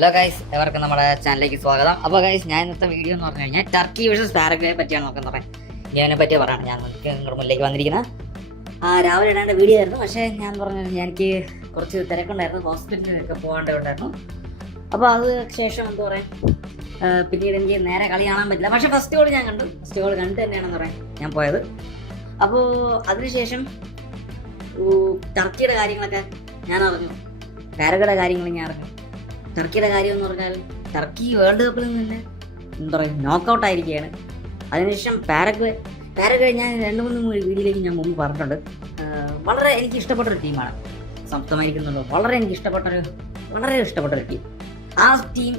Hello guys, എവർക്കും നമ്മുടെ ചാനലിലേക്ക് സ്വാഗതം. അപ്പോൾ ഗൈസ്, ഞാൻ ഇന്നത്തെ വീഡിയോ എന്ന് പറഞ്ഞു കഴിഞ്ഞാൽ ടർക്കി വേഴ്സസ് പാരഗ്വയെ പറ്റിയാണ് നോക്കുന്നത്. ഇതിനെ പറ്റി പറയാണ് ഞാൻ നിങ്ങളുടെ മുന്നിലേക്ക് വന്നിരിക്കുന്നത്. രാവിലെ ഇടേണ്ട വീഡിയോ ആയിരുന്നു, പക്ഷേ ഞാൻ പറഞ്ഞു എനിക്ക് കുറച്ച് തിരക്കുണ്ടായിരുന്നു, ഹോസ്പിറ്റലിലൊക്കെ പോകേണ്ടതുണ്ടായിരുന്നു. അപ്പോൾ അത് ശേഷം എന്താ പറയുക, പിന്നീട് എനിക്ക് നേരെ കളി കാണാൻ പറ്റില്ല. പക്ഷേ ഫസ്റ്റ് ഗോൾ ഞാൻ കണ്ടു. ഫസ്റ്റ് ഗോൾ കണ്ടു തന്നെയാണെന്ന് പറയാം ഞാൻ പോയത്. അപ്പോൾ അതിനുശേഷം ടർക്കിയുടെ കാര്യങ്ങളൊക്കെ ഞാൻ അറിഞ്ഞു, പാരഗ്വയുടെ കാര്യങ്ങൾ ഞാൻ അറിഞ്ഞു. ടർക്കിയുടെ കാര്യം എന്ന് പറഞ്ഞാൽ ടർക്കി വേൾഡ് കപ്പിൽ നിന്ന് എന്താ പറയുക നോക്കൗട്ട് ആയിരിക്കുകയാണ്. അതിനുശേഷം പാരഗ്വേ ഞാൻ 2-3 വീഡിയോയിലേക്ക് ഞാൻ മുമ്പ് പറഞ്ഞിട്ടുണ്ട്. വളരെ എനിക്ക് ഇഷ്ടപ്പെട്ടൊരു ടീമാണ് സംസ്ഥാനമായിരിക്കുന്നുള്ളൂ. വളരെ ഇഷ്ടപ്പെട്ടൊരു ടീം. ആ ടീം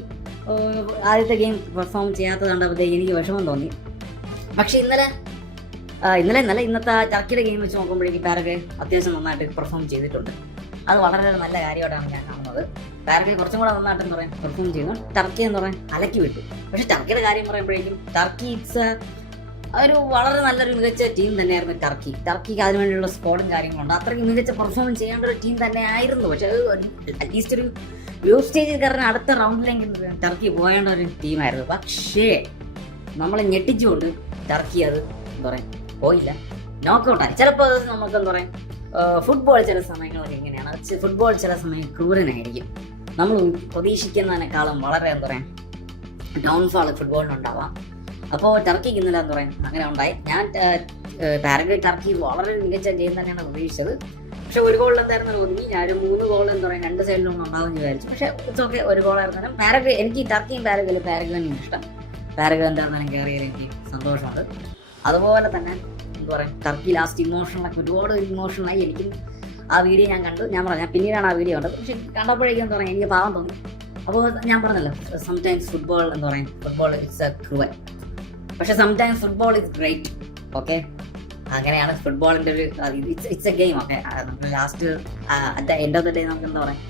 ആദ്യത്തെ ഗെയിം പെർഫോം ചെയ്യാത്തത് കണ്ടപ്പോഴത്തേക്ക് എനിക്ക് വിഷമം തോന്നി. പക്ഷെ ഇന്നത്തെ ടർക്കിയുടെ ഗെയിം വെച്ച് നോക്കുമ്പോഴേക്കും പാരഗ്വേ അത്യാവശ്യം നന്നായിട്ട് പെർഫോം ചെയ്തിട്ടുണ്ട്. അത് വളരെ നല്ല കാര്യമായിട്ടാണ് ഞാൻ കാണുന്നത്. പാരഗ്വേ കുറച്ചും കൂടെ നന്നായിട്ട് എന്ന് പറയാൻ പെർഫോം ചെയ്യുന്നു. ടർക്കി എന്ന് പറയാൻ അലക്കി വിട്ടു. പക്ഷെ ടർക്കിയുടെ കാര്യം പറയുമ്പോഴേക്കും ടർക്കി ഒരു വളരെ നല്ലൊരു മികച്ച ടീം തന്നെയായിരുന്നു. ടർക്കിക്ക് അതിനുവേണ്ടിയുള്ള സ്ക്വാഡും കാര്യങ്ങളുണ്ട്. അത്രയ്ക്ക് മികച്ച പെർഫോമൻസ് ചെയ്യേണ്ട ഒരു ടീം തന്നെ ആയിരുന്നു. പക്ഷെ അറ്റ്ലീസ്റ്റ് ഒരു ഗ്രൂപ്പ് സ്റ്റേജിൽ കാരണം അടുത്ത റൗണ്ടിലെങ്കിലും ടർക്കി പോകേണ്ട ഒരു ടീമായിരുന്നു. പക്ഷേ നമ്മളെ ഞെട്ടിച്ചുകൊണ്ട് ടർക്കി അത് എന്താ പറയുക പോയില്ല, നോക്കൗട്ടായി. ചിലപ്പോൾ അത് നമുക്ക് എന്താ പറയുക ഫുട്ബോൾ ചില സമയങ്ങളൊക്കെ എങ്ങനെയാണ്, ഫുട്ബോൾ ചില സമയം ക്രൂരനായിരിക്കും. നമ്മൾ പ്രതീക്ഷിക്കുന്നതിനേക്കാളും വളരെ എന്താ പറയുക ഡൗൺഫാൾ ഫുട്ബോളിനുണ്ടാവാം. അപ്പോൾ ടർക്കിക്ക് ഇന്നലെ എന്താ പറയുക അങ്ങനെ ഉണ്ടായി. ഞാൻ പാരഗ്വേ ടർക്കി വളരെ മികച്ച ഗെയിം തന്നെയാണ് പ്രതീക്ഷിച്ചത്. പക്ഷെ ഒരു ഗോൾ എന്തായിരുന്നു തോന്നി. ഞാൻ ഒരു 3 ഗോൾ എന്താ പറയുക 2 സൈഡിലും ഉണ്ടാവുമെന്ന് വിചാരിച്ചു. പക്ഷെ ഇതൊക്കെ ഒരു ഗോളായിരുന്നാലും പാരഗ്വേ എനിക്ക് ടർക്കിയും പാരഗ്വേ ഇഷ്ടം. പാരഗ്വേ എന്തായിരുന്നാലും കയറിയാൽ എനിക്ക് സന്തോഷമുണ്ട്. അതുപോലെ തന്നെ എന്താ പറയുക ടർക്കി ലാസ്റ്റ് ഒരുപാട് ഇമോഷണലായി. എനിക്കും ആ വീഡിയോ ഞാൻ കണ്ടു. ഞാൻ പിന്നീടാണ് ആ വീഡിയോ കണ്ടത്. പക്ഷെ കണ്ടപ്പോഴേക്കും എന്താ പറയുക എനിക്ക് പാവം തോന്നി. അപ്പോൾ ഞാൻ പറഞ്ഞല്ലോ, സംടൈംസ് ഫുട്ബോൾ എന്താ പറയുക ഫുട്ബോൾ ഇറ്റ്സ് എ ക്രൂവൽ, പക്ഷെ sometimes football is great. Okay, അങ്ങനെയാണ് ഫുട്ബോളിൻ്റെ ഒരു ഇറ്റ്സ് എ ഗെയിം. ഓക്കെ, നമുക്ക് last at the end of the day നമുക്ക് എന്താ പറയുക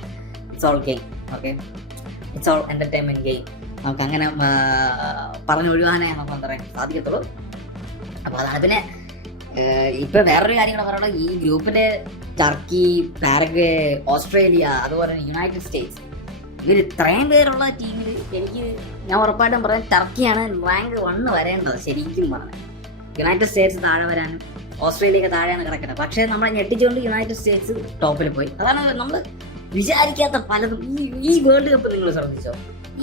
it's all game. Okay, it's all entertainment game. നമുക്ക് അങ്ങനെ പറഞ്ഞൊഴിവാനേ നമുക്ക് എന്താ പറയുക സാധിക്കത്തുള്ളൂ. അപ്പോൾ അതാണ്. പിന്നെ ഇപ്പൊ വേറൊരു കാര്യം കൂടെ പറയുന്നത്, ഈ ഗ്രൂപ്പിന്റെ ടർക്കി, പാരഗ്വേ, ഓസ്ട്രേലിയ, അതുപോലെ യുണൈറ്റഡ് സ്റ്റേറ്റ്സ്, ഇവർ ഇത്രയും പേരുള്ള ടീമിൽ ഞാൻ ഉറപ്പായിട്ടും പറയാം ടർക്കിയാണ് റാങ്ക് 1 വരേണ്ടത്. ശരിക്കും പറഞ്ഞത് യുണൈറ്റഡ് സ്റ്റേറ്റ്സ് താഴെ വരാനും ഓസ്ട്രേലിയക്ക് താഴെയാണ് കിടക്കുന്നത്. പക്ഷേ നമ്മളെ ഞെട്ടിച്ചുകൊണ്ട് യുണൈറ്റഡ് സ്റ്റേറ്റ്സ് ടോപ്പിൽ പോയി. അതാണ് നമ്മൾ വിചാരിക്കാത്ത പലതും. ഈ വേൾഡ് കപ്പ് നിങ്ങൾ ശ്രദ്ധിച്ചോ,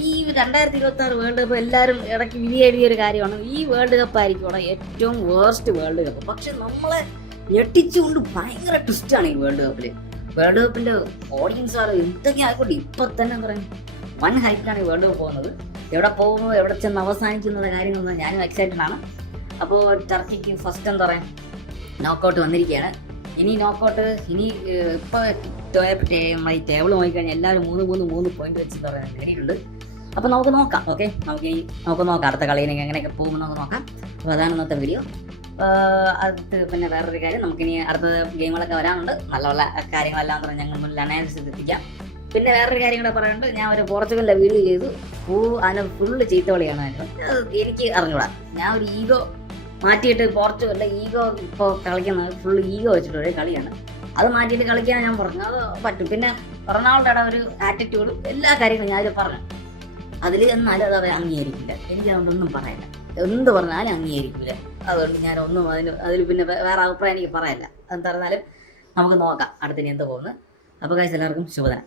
ഈ 2026 വേൾഡ് കപ്പ് എല്ലാവരും ഇടയ്ക്ക് വിധിയെഴുതിയൊരു കാര്യമാണ്. ഈ വേൾഡ് കപ്പ് ആയിരിക്കും ഏറ്റവും വേർസ്റ്റ് വേൾഡ് കപ്പ്. പക്ഷെ നമ്മളെ ഞെട്ടിച്ചുകൊണ്ട് ഭയങ്കര ട്വിസ്റ്റാണ് ഈ വേൾഡ് കപ്പിന്റെ ഓഡിയൻസ് എന്തൊക്കെ ആയിക്കോട്ടെ. ഇപ്പൊ തന്നെ എന്താ പറയുക വൻ ഹൈറ്റിലാണ് ഈ വേൾഡ് കപ്പ് പോകുന്നത്. എവിടെ പോകുന്നു, എവിടെ ചെന്ന് അവസാനിക്കുന്ന കാര്യങ്ങളൊന്നും ഞാനും എക്സൈറ്റഡ് ആണ്. അപ്പോൾ ടർക്കിക്ക് ഫസ്റ്റ് എന്താ പറയുക നോക്കൗട്ട് വന്നിരിക്കുകയാണ്. ഇനി ഇപ്പോൾ ഈ ടേബിൾ നോക്കിക്കഴിഞ്ഞാൽ എല്ലാവരും 3 പോയിന്റ് വെച്ച് എന്താ പറയുക നേടിയിട്ടുണ്ട്. അപ്പോൾ നമുക്ക് നോക്കാം. ഓക്കെ, നമുക്ക് നോക്കാം അടുത്ത കളിയിൽ എങ്ങനെയൊക്കെ പോകുമെന്ന് നമുക്ക് നോക്കാം. അപ്പോൾ അതാണ് ഇന്നത്തെ വീഡിയോ. അടുത്ത് പിന്നെ വേറൊരു കാര്യം, നമുക്കിനി അടുത്ത ഗെയിമുകളൊക്കെ വരാനുണ്ട്. നല്ല കാര്യങ്ങളെല്ലാം പറഞ്ഞ് ഞങ്ങൾ മുന്നിൽ അനാലിസിസ് എത്തിക്കാം. പിന്നെ വേറൊരു കാര്യം കൂടെ പറയാനുണ്ട്. ഞാൻ ഒരു പോർച്ചുഗലിൻ്റെ വീഡിയോ ചെയ്തു. അതിന് ഫുള്ള് ചീത്തവളിയാണ്. എനിക്ക് അറിഞ്ഞൂടാ. ഞാൻ ഒരു ഈഗോ മാറ്റിയിട്ട് പോർച്ചുഗലിൻ്റെ ഈഗോ ഇപ്പോൾ കളിക്കുന്നത് ഫുള്ള് ഈഗോ വെച്ചിട്ടൊരു കളിയാണ്. അത് മാറ്റിയിട്ട് കളിക്കാൻ ഞാൻ പറഞ്ഞു, അത് പറ്റും. പിന്നെ റൊണാൾഡോയുടെ ഒരു ആറ്റിറ്റ്യൂഡും എല്ലാ കാര്യങ്ങളും ഞാനതിൽ പറഞ്ഞു. അതിൽ എന്നാലും അത് അംഗീകരിക്കില്ല. എനിക്ക് അതുകൊണ്ടൊന്നും പറയില്ല. എന്ത് പറഞ്ഞാലും അംഗീകരിക്കില്ല. അതുകൊണ്ട് ഞാൻ അതിൽ പിന്നെ വേറെ അഭിപ്രായം എനിക്ക് പറയില്ല. എന്ത് പറഞ്ഞാലും നമുക്ക് നോക്കാം അടുത്തിന് എന്ത് പോകുന്നത്. അപ്പോൾ ഗൈസ് എല്ലാവർക്കും ശുഭദിനം.